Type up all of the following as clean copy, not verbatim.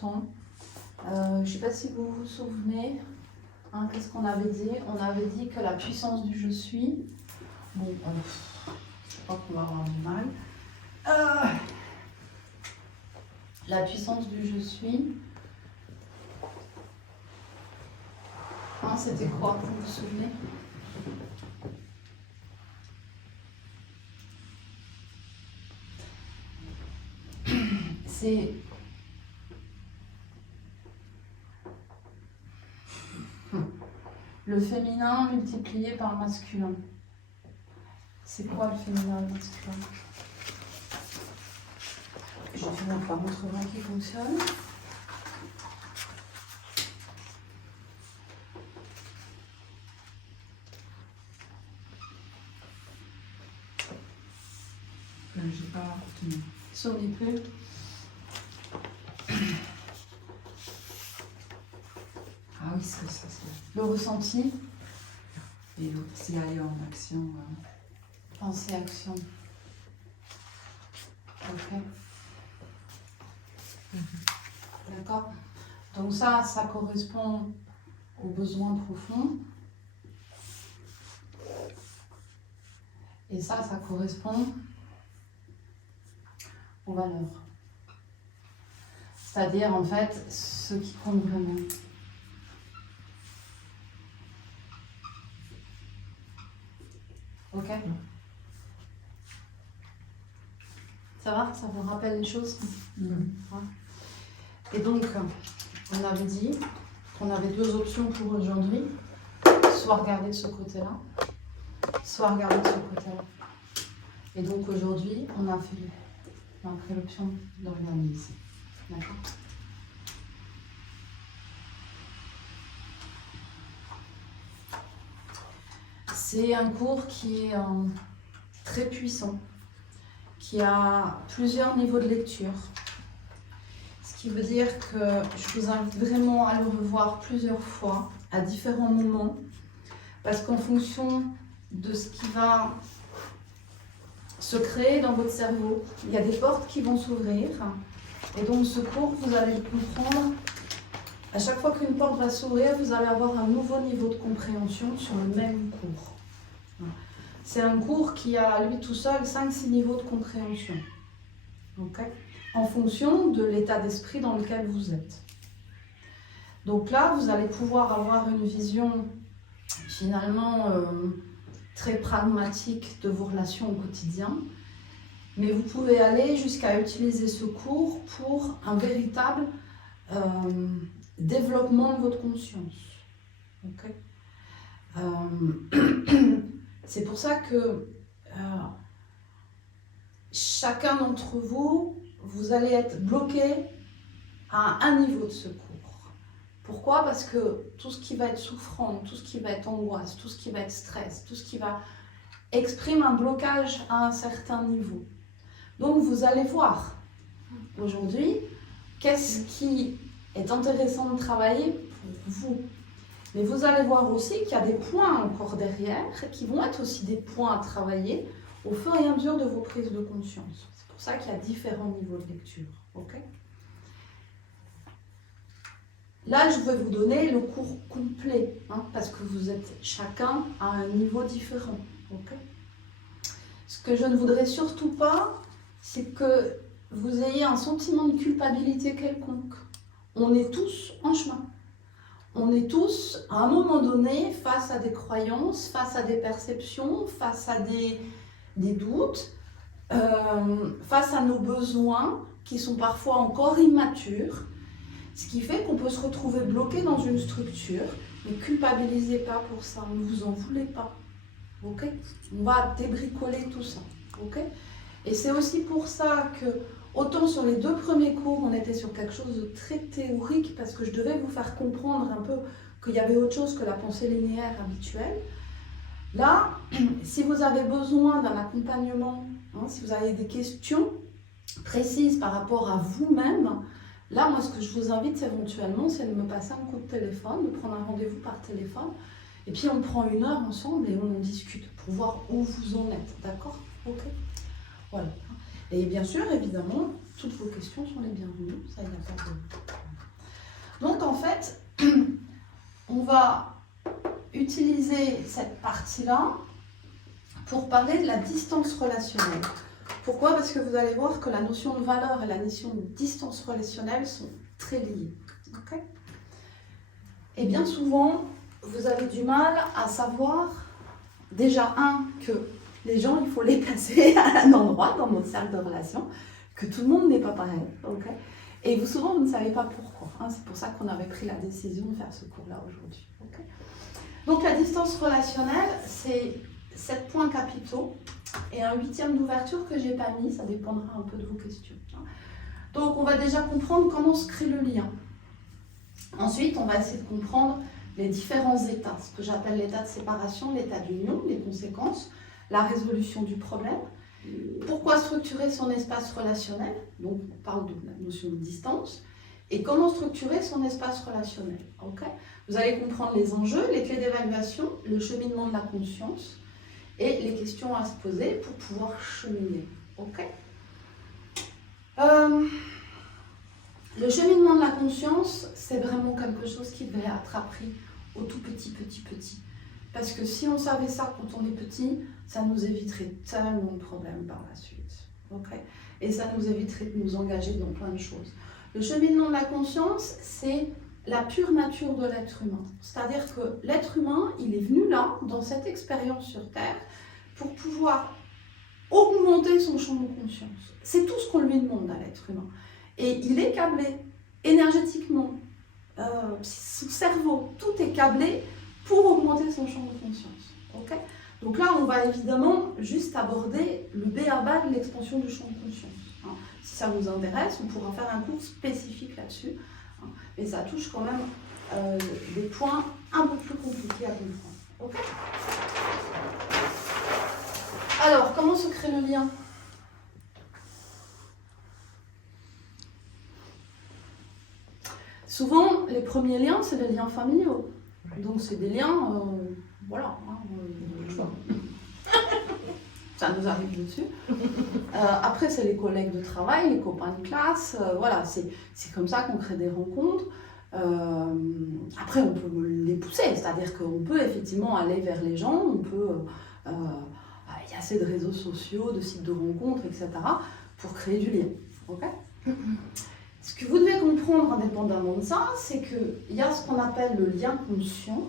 important. Je ne sais pas si vous vous souvenez, hein, qu'est-ce qu'on avait dit? On avait dit que la puissance du je suis, bon, je crois qu'on va avoir du mal. La puissance du je suis, hein, c'était quoi, vous vous souvenez? C'est le féminin multiplié par le masculin. C'est quoi le féminin et le masculin? Je vais finir par montrer un qui fonctionne. J'ai pas retenu. Souvenez plus. Ah oui, c'est ça. Le ressenti. Et l'autre, c'est aller en action. Pensée, action. Ok. D'accord. Donc ça correspond aux besoins profonds. Et ça correspond aux valeurs. C'est-à-dire, en fait, ce qui compte vraiment. Ok? Ça va? Ça vous rappelle les choses? Ouais. Et donc, on avait dit qu'on avait deux options pour aujourd'hui. Soit regarder de ce côté-là, soit regarder de ce côté-là. Et donc aujourd'hui, on a pris l'option de regarder ici. D'accord? C'est un cours qui est très puissant, qui a plusieurs niveaux de lecture. Ce qui veut dire que je vous invite vraiment à le revoir plusieurs fois, à différents moments, parce qu'en fonction de ce qui va se créer dans votre cerveau, il y a des portes qui vont s'ouvrir. Et donc ce cours, vous allez le comprendre. À chaque fois qu'une porte va s'ouvrir, vous allez avoir un nouveau niveau de compréhension sur le même cours. C'est un cours qui a à lui tout seul 5-6 niveaux de compréhension. Okay? En fonction de l'état d'esprit dans lequel vous êtes. Donc là, vous allez pouvoir avoir une vision finalement très pragmatique de vos relations au quotidien. Mais vous pouvez aller jusqu'à utiliser ce cours pour un véritable développement de votre conscience. Okay? C'est pour ça que chacun d'entre vous, vous allez être bloqué à un niveau de ce cours. Pourquoi? Parce que tout ce qui va être souffrant, tout ce qui va être angoisse, tout ce qui va être stress, tout ce qui va exprime un blocage à un certain niveau. Donc vous allez voir aujourd'hui qu'est-ce qui est intéressant de travailler pour vous. Mais vous allez voir aussi qu'il y a des points encore derrière qui vont être aussi des points à travailler au fur et à mesure de vos prises de conscience. C'est pour ça qu'il y a différents niveaux de lecture. Okay? Là, je vais vous donner le cours complet, hein, parce que vous êtes chacun à un niveau différent. Okay? Ce que je ne voudrais surtout pas, c'est que vous ayez un sentiment de culpabilité quelconque. On est tous en chemin. On est tous, à un moment donné, face à des croyances, face à des perceptions, face à des doutes, face à nos besoins qui sont parfois encore immatures, ce qui fait qu'on peut se retrouver bloqué dans une structure, mais culpabilisez pas pour ça, ne vous en voulez pas. Okay? On va débricoler tout ça. Okay? Et c'est aussi pour ça que, autant sur les deux premiers cours, on était sur quelque chose de très théorique, parce que je devais vous faire comprendre un peu qu'il y avait autre chose que la pensée linéaire habituelle. Là, si vous avez besoin d'un accompagnement, hein, si vous avez des questions précises par rapport à vous-même, là, moi, ce que je vous invite éventuellement, c'est de me passer un coup de téléphone, de prendre un rendez-vous par téléphone, et puis on prend 1 heure ensemble et on en discute pour voir où vous en êtes, d'accord? Ok. Voilà. Et bien sûr, évidemment, toutes vos questions sont les bienvenues, ça, il n'y a pas de... en fait, on va utiliser cette partie-là pour parler de la distance relationnelle. Pourquoi? Parce que vous allez voir que la notion de valeur et la notion de distance relationnelle sont très liées. Okay? Et bien souvent, vous avez du mal à savoir, déjà, que les gens, il faut les placer à un endroit dans notre cercle de relations, que tout le monde n'est pas pareil. Okay? Et vous, souvent, vous ne savez pas pourquoi. C'est pour ça qu'on avait pris la décision de faire ce cours-là aujourd'hui. Okay? Donc, la distance relationnelle, c'est 7 points capitaux et un 8e d'ouverture que je n'ai pas mis, ça dépendra un peu de vos questions. Donc, on va déjà comprendre comment se crée le lien. Ensuite, on va essayer de comprendre les différents états, ce que j'appelle l'état de séparation, l'état d'union, les conséquences, la résolution du problème, pourquoi structurer son espace relationnel, donc on parle de la notion de distance, et comment structurer son espace relationnel. Okay? Vous allez comprendre les enjeux, les clés d'évaluation, le cheminement de la conscience et les questions à se poser pour pouvoir cheminer. Okay? Le cheminement de la conscience, c'est vraiment quelque chose qui devrait être appris au tout petit. Parce que si on savait ça quand on est petit, ça nous éviterait tellement de problèmes par la suite. Okay? Et ça nous éviterait de nous engager dans plein de choses. Le cheminement de la conscience, c'est la pure nature de l'être humain. C'est-à-dire que l'être humain, il est venu là, dans cette expérience sur Terre, pour pouvoir augmenter son champ de conscience. C'est tout ce qu'on lui demande à l'être humain. Et il est câblé énergétiquement, son cerveau, tout est câblé pour augmenter son champ de conscience. Okay? Donc là, on va évidemment juste aborder le b.a.-ba de l'expansion du champ de conscience. Si ça vous intéresse, on pourra faire un cours spécifique là-dessus. Mais ça touche quand même des points un peu plus compliqués à comprendre. Okay? Alors, comment se crée le lien? Souvent, les premiers liens, c'est les liens familiaux. Donc, c'est des liens, voilà. Ça nous arrive dessus. Après, c'est les collègues de travail, les copains de classe. Voilà, c'est comme ça qu'on crée des rencontres. Après, on peut les pousser, c'est-à-dire qu'on peut effectivement aller vers les gens, on peut... il y a assez de réseaux sociaux, de sites de rencontres, etc. pour créer du lien. Okay? Ce que vous devez comprendre indépendamment de ça, c'est qu'il y a ce qu'on appelle le lien conscient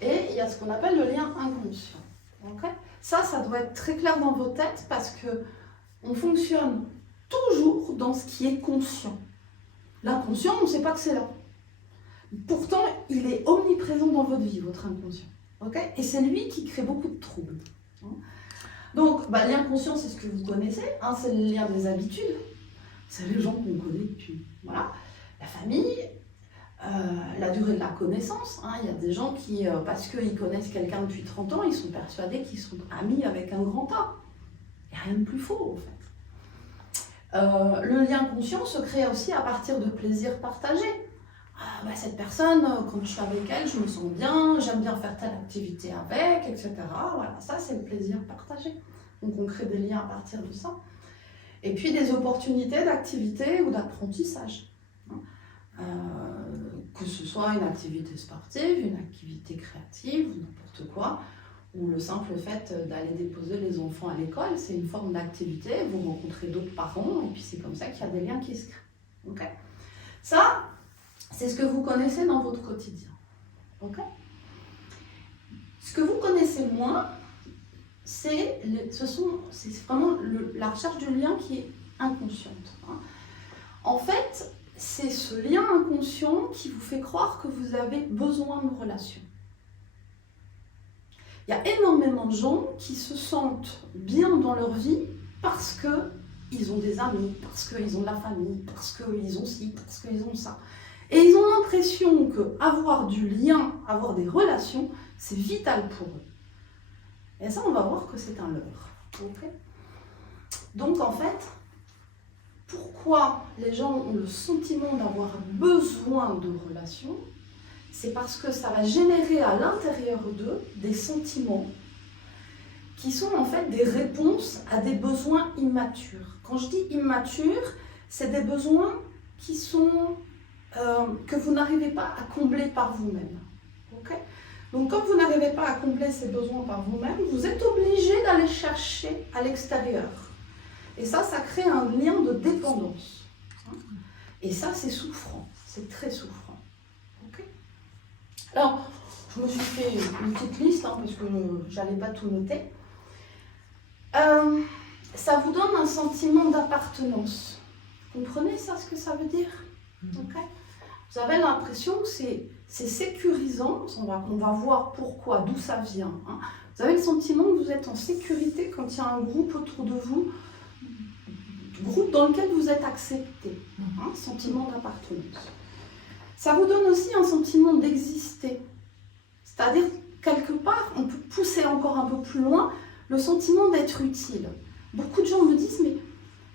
et il y a ce qu'on appelle le lien inconscient. Okay? Ça doit être très clair dans vos têtes parce qu'on fonctionne toujours dans ce qui est conscient. L'inconscient, on ne sait pas que c'est là. Pourtant, il est omniprésent dans votre vie, votre inconscient. Okay? Et c'est lui qui crée beaucoup de troubles. Donc, lien conscient, c'est ce que vous connaissez, c'est le lien des habitudes. C'est les gens qu'on connaît depuis, voilà. La famille, la durée de la connaissance. Il y a des gens qui, parce qu'ils connaissent quelqu'un depuis 30 ans, ils sont persuadés qu'ils sont amis avec un grand A. Il n'y a rien de plus faux, en fait. Le lien conscient se crée aussi à partir de plaisirs partagés. Cette personne, quand je suis avec elle, je me sens bien, j'aime bien faire telle activité avec, etc. Voilà, ça, c'est le plaisir partagé. Donc, on crée des liens à partir de ça. Et puis des opportunités d'activité ou d'apprentissage. Que ce soit une activité sportive, une activité créative, ou n'importe quoi, ou le simple fait d'aller déposer les enfants à l'école, c'est une forme d'activité, vous rencontrez d'autres parents, et puis c'est comme ça qu'il y a des liens qui se créent. Okay? Ça, c'est ce que vous connaissez dans votre quotidien. Okay? Ce que vous connaissez moins, c'est vraiment la recherche du lien qui est inconsciente. En fait, c'est ce lien inconscient qui vous fait croire que vous avez besoin de relations. Il y a énormément de gens qui se sentent bien dans leur vie parce qu'ils ont des amis, parce qu'ils ont de la famille, parce qu'ils ont ci, parce qu'ils ont ça. Et ils ont l'impression qu'avoir du lien, avoir des relations, c'est vital pour eux. Et ça, on va voir que c'est un leurre. Okay? Donc, en fait, pourquoi les gens ont le sentiment d'avoir besoin de relations? C'est parce que ça va générer à l'intérieur d'eux des sentiments qui sont en fait des réponses à des besoins immatures. Quand je dis immatures, c'est des besoins qui sont que vous n'arrivez pas à combler par vous-même. Okay? Donc, comme vous n'arrivez pas à combler ces besoins par vous-même, vous êtes obligé d'aller chercher à l'extérieur. Et ça crée un lien de dépendance. Et ça, c'est souffrant. C'est très souffrant. Okay? Alors, je me suis fait une petite liste, parce que je n'allais pas tout noter. Ça vous donne un sentiment d'appartenance. Vous comprenez ça, ce que ça veut dire? Okay? Vous avez l'impression que c'est sécurisant. On va voir pourquoi, d'où ça vient. Vous avez le sentiment que vous êtes en sécurité quand il y a un groupe autour de vous, groupe dans lequel vous êtes accepté. Sentiment d'appartenance. Ça vous donne aussi un sentiment d'exister. C'est-à-dire, quelque part, on peut pousser encore un peu plus loin le sentiment d'être utile. Beaucoup de gens me disent, mais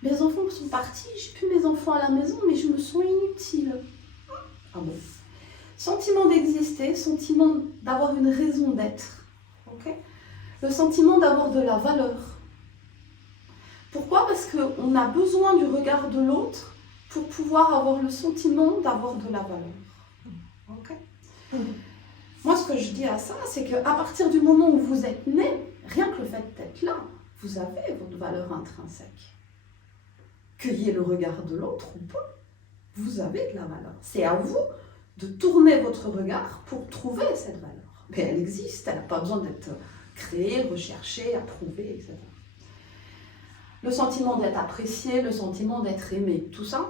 mes enfants sont partis, j'ai plus mes enfants à la maison, mais je me sens inutile. Ah bon? Sentiment d'exister, sentiment d'avoir une raison d'être. Okay? Le sentiment d'avoir de la valeur. Pourquoi? Parce qu'on a besoin du regard de l'autre pour pouvoir avoir le sentiment d'avoir de la valeur. Okay? Moi, ce que je dis à ça, c'est qu'à partir du moment où vous êtes né, rien que le fait d'être là, vous avez votre valeur intrinsèque. Qu'il y ait le regard de l'autre ou pas, vous avez de la valeur. C'est à vous de tourner votre regard pour trouver cette valeur. Mais elle existe, elle n'a pas besoin d'être créée, recherchée, approuvée, etc. Le sentiment d'être apprécié, le sentiment d'être aimé, tout ça,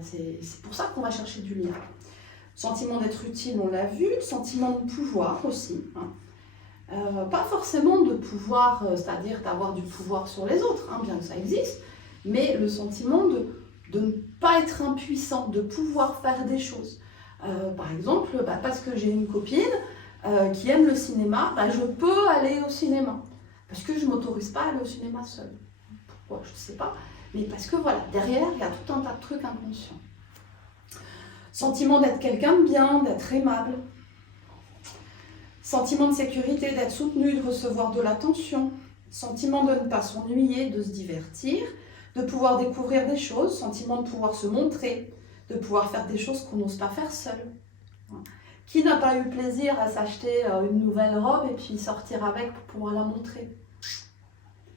c'est pour ça qu'on va chercher du lien. Sentiment d'être utile, on l'a vu, sentiment de pouvoir aussi. Pas forcément de pouvoir, c'est-à-dire d'avoir du pouvoir sur les autres, bien que ça existe, mais le sentiment de ne pas être impuissant, de pouvoir faire des choses. Par exemple, parce que j'ai une copine qui aime le cinéma, je peux aller au cinéma. Parce que je ne m'autorise pas à aller au cinéma seule. Pourquoi? Je ne sais pas. Mais parce que voilà, derrière, il y a tout un tas de trucs inconscients. Sentiment d'être quelqu'un de bien, d'être aimable. Sentiment de sécurité, d'être soutenu, de recevoir de l'attention. Sentiment de ne pas s'ennuyer, de se divertir, de pouvoir découvrir des choses. Sentiment de pouvoir se montrer, de pouvoir faire des choses qu'on n'ose pas faire seul. Qui n'a pas eu plaisir à s'acheter une nouvelle robe et puis sortir avec pour pouvoir la montrer?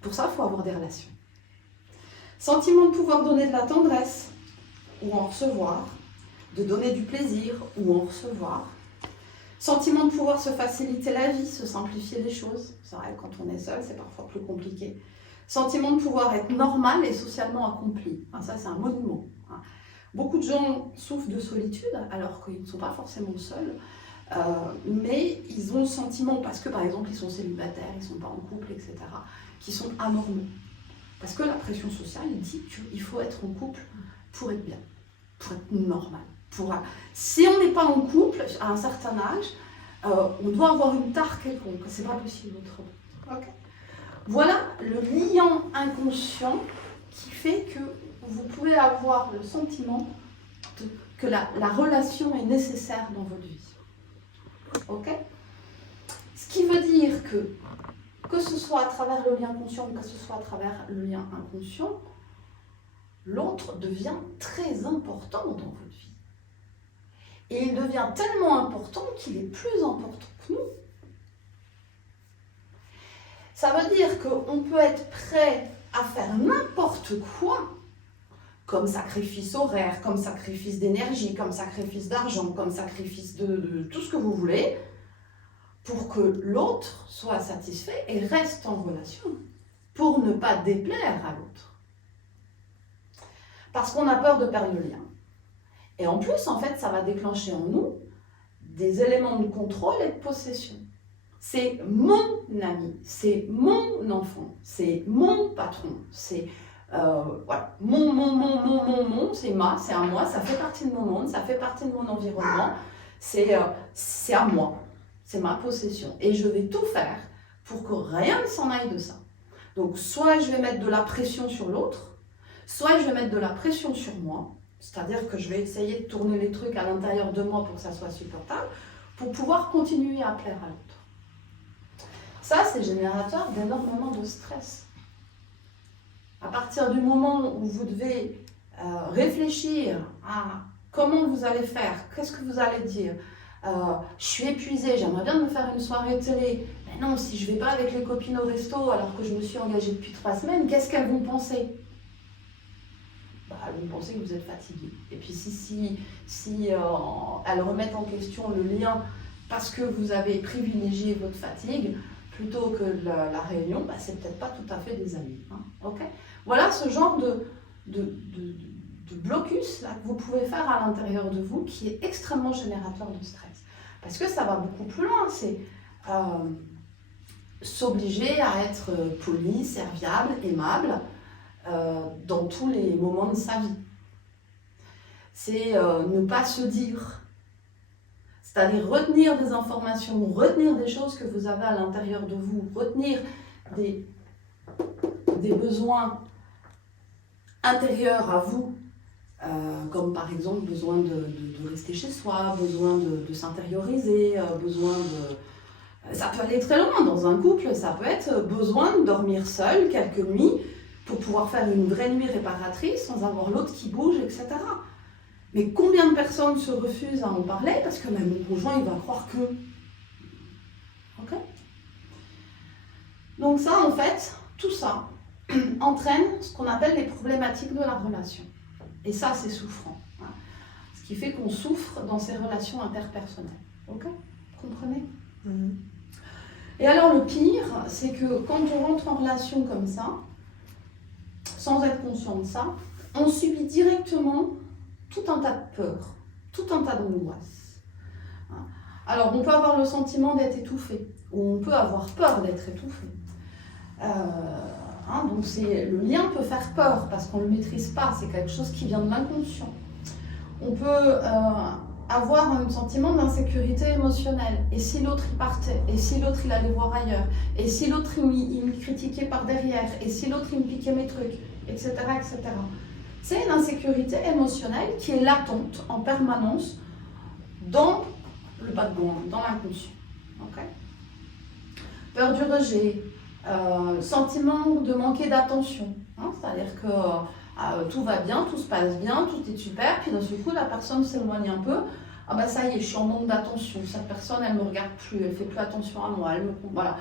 Pour ça, il faut avoir des relations. Sentiment de pouvoir donner de la tendresse ou en recevoir, de donner du plaisir ou en recevoir. Sentiment de pouvoir se faciliter la vie, se simplifier les choses. C'est vrai, quand on est seul, c'est parfois plus compliqué. Sentiment de pouvoir être normal et socialement accompli. Ça, c'est un mot de mots. Beaucoup de gens souffrent de solitude alors qu'ils ne sont pas forcément seuls, mais ils ont le sentiment, parce que par exemple ils sont célibataires, ils ne sont pas en couple, etc., qu'ils sont anormaux. Parce que la pression sociale dit qu'il faut être en couple pour être bien, pour être normal. Si on n'est pas en couple à un certain âge, on doit avoir une tare quelconque, c'est pas possible autrement. Okay. Voilà le lien inconscient qui fait que vous pouvez avoir le sentiment que la relation est nécessaire dans votre vie. Ok? Ce qui veut dire que ce soit à travers le lien conscient ou que ce soit à travers le lien inconscient, l'autre devient très important dans votre vie. Et il devient tellement important qu'il est plus important que nous. Ça veut dire qu'on peut être prêt à faire n'importe quoi, comme sacrifice horaire, comme sacrifice d'énergie, comme sacrifice d'argent, comme sacrifice de tout ce que vous voulez, pour que l'autre soit satisfait et reste en relation, pour ne pas déplaire à l'autre. Parce qu'on a peur de perdre le lien. Et en plus, en fait, ça va déclencher en nous des éléments de contrôle et de possession. C'est mon ami, c'est mon enfant, c'est mon patron, c'est voilà, mon, c'est à moi, ça fait partie de mon monde, ça fait partie de mon environnement, c'est à moi, c'est ma possession. Et je vais tout faire pour que rien ne s'en aille de ça. Donc, soit je vais mettre de la pression sur l'autre, soit je vais mettre de la pression sur moi, c'est-à-dire que je vais essayer de tourner les trucs à l'intérieur de moi pour que ça soit supportable, pour pouvoir continuer à plaire à l'autre. Ça, c'est générateur d'énormément de stress. À partir du moment où vous devez réfléchir à Comment vous allez faire? Qu'est-ce que vous allez dire? Je suis épuisée, j'aimerais bien me faire une soirée télé. Mais non, si je ne vais pas avec les copines au resto alors que je me suis engagée depuis 3 semaines, qu'est-ce qu'elles vont penser? Elles vont penser que vous êtes fatigué. Et puis si elles remettent en question le lien parce que vous avez privilégié votre fatigue plutôt que la réunion, c'est peut-être pas tout à fait des amis. Hein, okay, voilà ce genre de blocus là, que vous pouvez faire à l'intérieur de vous qui est extrêmement générateur de stress. Parce que ça va beaucoup plus loin, c'est s'obliger à être poli, serviable, aimable dans tous les moments de sa vie. C'est ne pas se dire, c'est-à-dire retenir des informations, retenir des choses que vous avez à l'intérieur de vous, retenir des besoins intérieurs à vous, comme par exemple besoin de rester chez soi, besoin de s'intérioriser, besoin de... Ça peut aller très loin dans un couple, ça peut être besoin de dormir seul quelques nuits pour pouvoir faire une vraie nuit réparatrice sans avoir l'autre qui bouge, etc. Mais combien de personnes se refusent à en parler parce que même mon conjoint, il va croire que... Ok? Donc ça, en fait, tout ça entraîne ce qu'on appelle les problématiques de la relation. Et ça, c'est souffrant. Hein. Ce qui fait qu'on souffre dans ces relations interpersonnelles. Ok? Vous comprenez? Et alors, le pire, c'est que quand on rentre en relation comme ça, sans être conscient de ça, on subit directement tout un tas de peurs, tout un tas d'angoisses. Alors, on peut avoir le sentiment d'être étouffé, ou on peut avoir peur d'être étouffé. Donc, le lien peut faire peur parce qu'on ne le maîtrise pas, c'est quelque chose qui vient de l'inconscient. On peut avoir un sentiment d'insécurité émotionnelle. Et si l'autre il partait? Et si l'autre il allait voir ailleurs? Et si l'autre il me critiquait par derrière? Et si l'autre il me piquait mes trucs? Etc. etc. C'est une insécurité émotionnelle qui est latente en permanence dans le background, dans l'inconscient. Okay? Peur du rejet, sentiment de manquer d'attention. Hein, c'est-à-dire que tout va bien, tout se passe bien, tout est super, puis d'un seul coup la personne s'éloigne un peu. Ça y est, je suis en manque d'attention. Cette personne, elle ne me regarde plus, elle ne fait plus attention à moi. Voilà.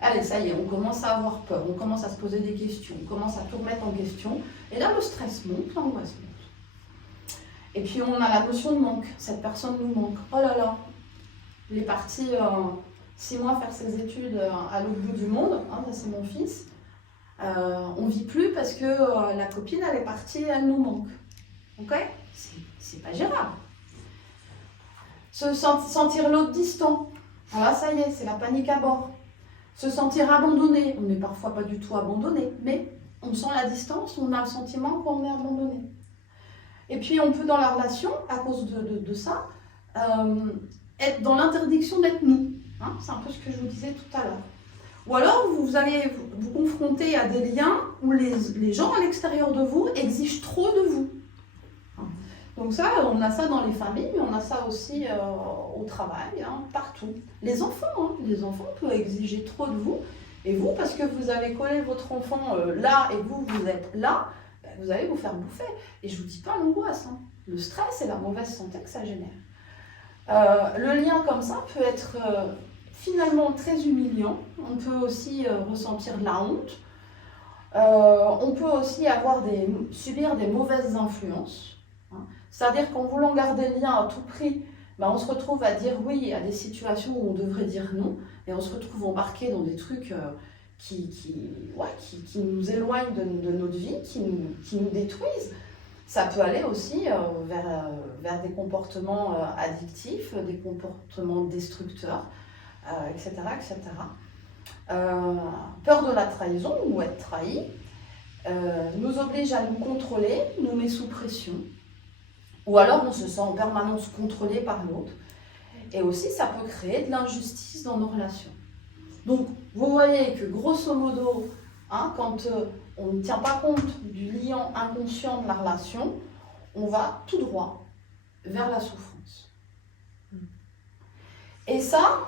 Allez, ça y est, on commence à avoir peur, on commence à se poser des questions, on commence à tout remettre en question. Et là, le stress monte, l'angoisse monte. Et puis, on a la notion de manque. Cette personne nous manque. Oh là là, il est parti 6 mois faire ses études à l'autre bout du monde. Hein, ça, c'est mon fils. On ne vit plus parce que la copine, elle est partie, elle nous manque. Ok? C'est pas gérable. Se sentir l'autre distant. Voilà, ça y est, c'est la panique à bord. Se sentir abandonné, on n'est parfois pas du tout abandonné, mais on sent la distance, on a le sentiment qu'on est abandonné. Et puis on peut dans la relation, à cause de ça, être dans l'interdiction d'être nous. Hein, c'est un peu ce que je vous disais tout à l'heure. Ou alors vous allez vous confronter à des liens où les gens à l'extérieur de vous exigent trop de vous. Donc ça, on a ça dans les familles, mais on a ça aussi au travail, hein, partout. Les enfants peuvent exiger trop de vous. Et vous, parce que vous avez collé votre enfant là et vous êtes là, vous allez vous faire bouffer. Et je ne vous dis pas l'angoisse, hein. Le stress et la mauvaise santé que ça génère. Le lien comme ça peut être finalement très humiliant. On peut aussi ressentir de la honte. On peut aussi subir des mauvaises influences. C'est-à-dire qu'en voulant garder le lien à tout prix, on se retrouve à dire oui à des situations où on devrait dire non, et on se retrouve embarqué dans des trucs qui nous éloignent de notre vie, qui nous détruisent. Ça peut aller aussi vers des comportements addictifs, des comportements destructeurs, etc. etc. Peur de la trahison ou être trahi nous oblige à nous contrôler, nous met sous pression. Ou alors on se sent en permanence contrôlé par l'autre. Et aussi ça peut créer de l'injustice dans nos relations. Donc vous voyez que grosso modo, hein, quand on ne tient pas compte du lien inconscient de la relation, on va tout droit vers la souffrance. Et ça,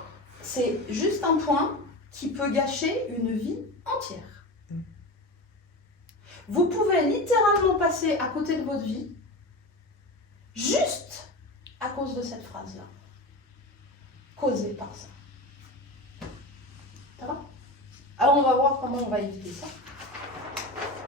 c'est juste un point qui peut gâcher une vie entière. Vous pouvez littéralement passer à côté de votre vie juste à cause de cette phrase-là, causée par ça. Ça va? Alors on va voir comment on va éviter ça.